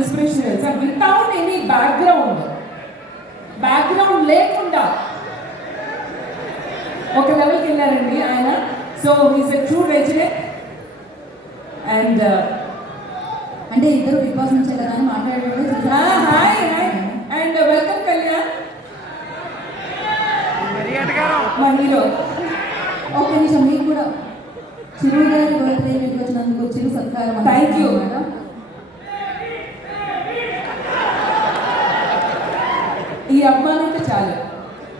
ఇన్స్పిరేషన్ తెలుసా, without any background లేకుండా ఒక లెవెల్కి వెళ్ళారండి ఆయన. So he's a true legend. And అంటే ఇద్దరు బిగ్ బాస్ నుంచి కదా అని మాట్లాడేటప్పుడు హాయ్ అండ్ వెల్కమ్ కళ్యాణ్, మా హీరో. ఒక నిమిషం, మీకు కూడా చిరు గారి బర్త్డే మీకు వచ్చినందుకు చిరు సత్కారం. Thank you. ఈ అభిమానం అంటే చాలు.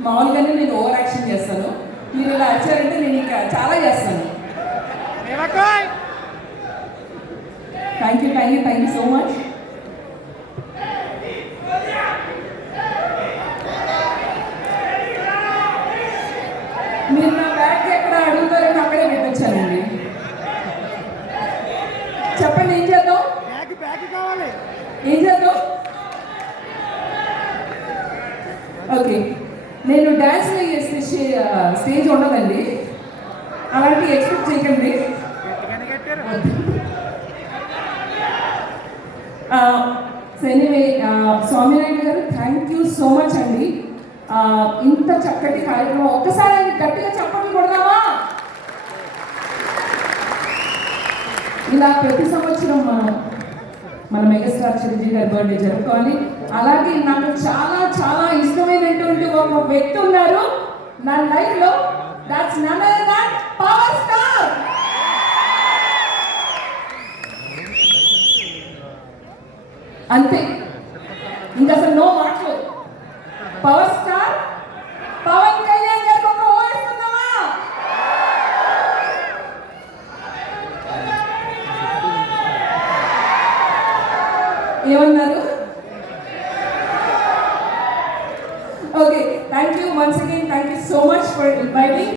మామూలుగానే నేను ఓవర్ యాక్షన్ చేస్తాను, మీరు ఇలా వచ్చారంటే నేను ఇంకా చాలా చేస్తాను. Thank you so much. మీరు నా బ్యాగ్ ఎక్కడ అడుగుతారని అక్కడే పెట్టొచ్చానండి. చెప్పండి ఏం చేద్దాం, ఏం చేద్దాం? ఓకే, నేను డ్యాన్స్ చేస్తే స్టేజ్ ఉండదండి, అలాంటి ఎక్స్పెక్ట్ చేయకండి. ఎనీవే స్వామినాయుడు గారు, థ్యాంక్ యూ సో మచ్ అండి. ఇంత చక్కటి కార్యక్రమం, ఒక్కసారి ఆయన గట్టిగా చప్పట్లు కొడదామా? ఇలా ప్రతి సంవత్సరం మన మెగాస్టార్ చిరంజీవి గారి బర్త్డే జరుపుకోవాలి. అలాగే నాకు చాలా చాలా ఇష్టమైనటువంటి ఒక వ్యక్తి ఉన్నారు నా లైఫ్లో, that's none other than power star. అంతే, ఇంకా అసలు నో మాటలు. పవర్ స్టార్ పవన్ కళ్యాణ్ గారికి ఒక ఓడిస్తున్నావా? ఏమన్నారు? Okay, thank you once again, thank you so much for inviting.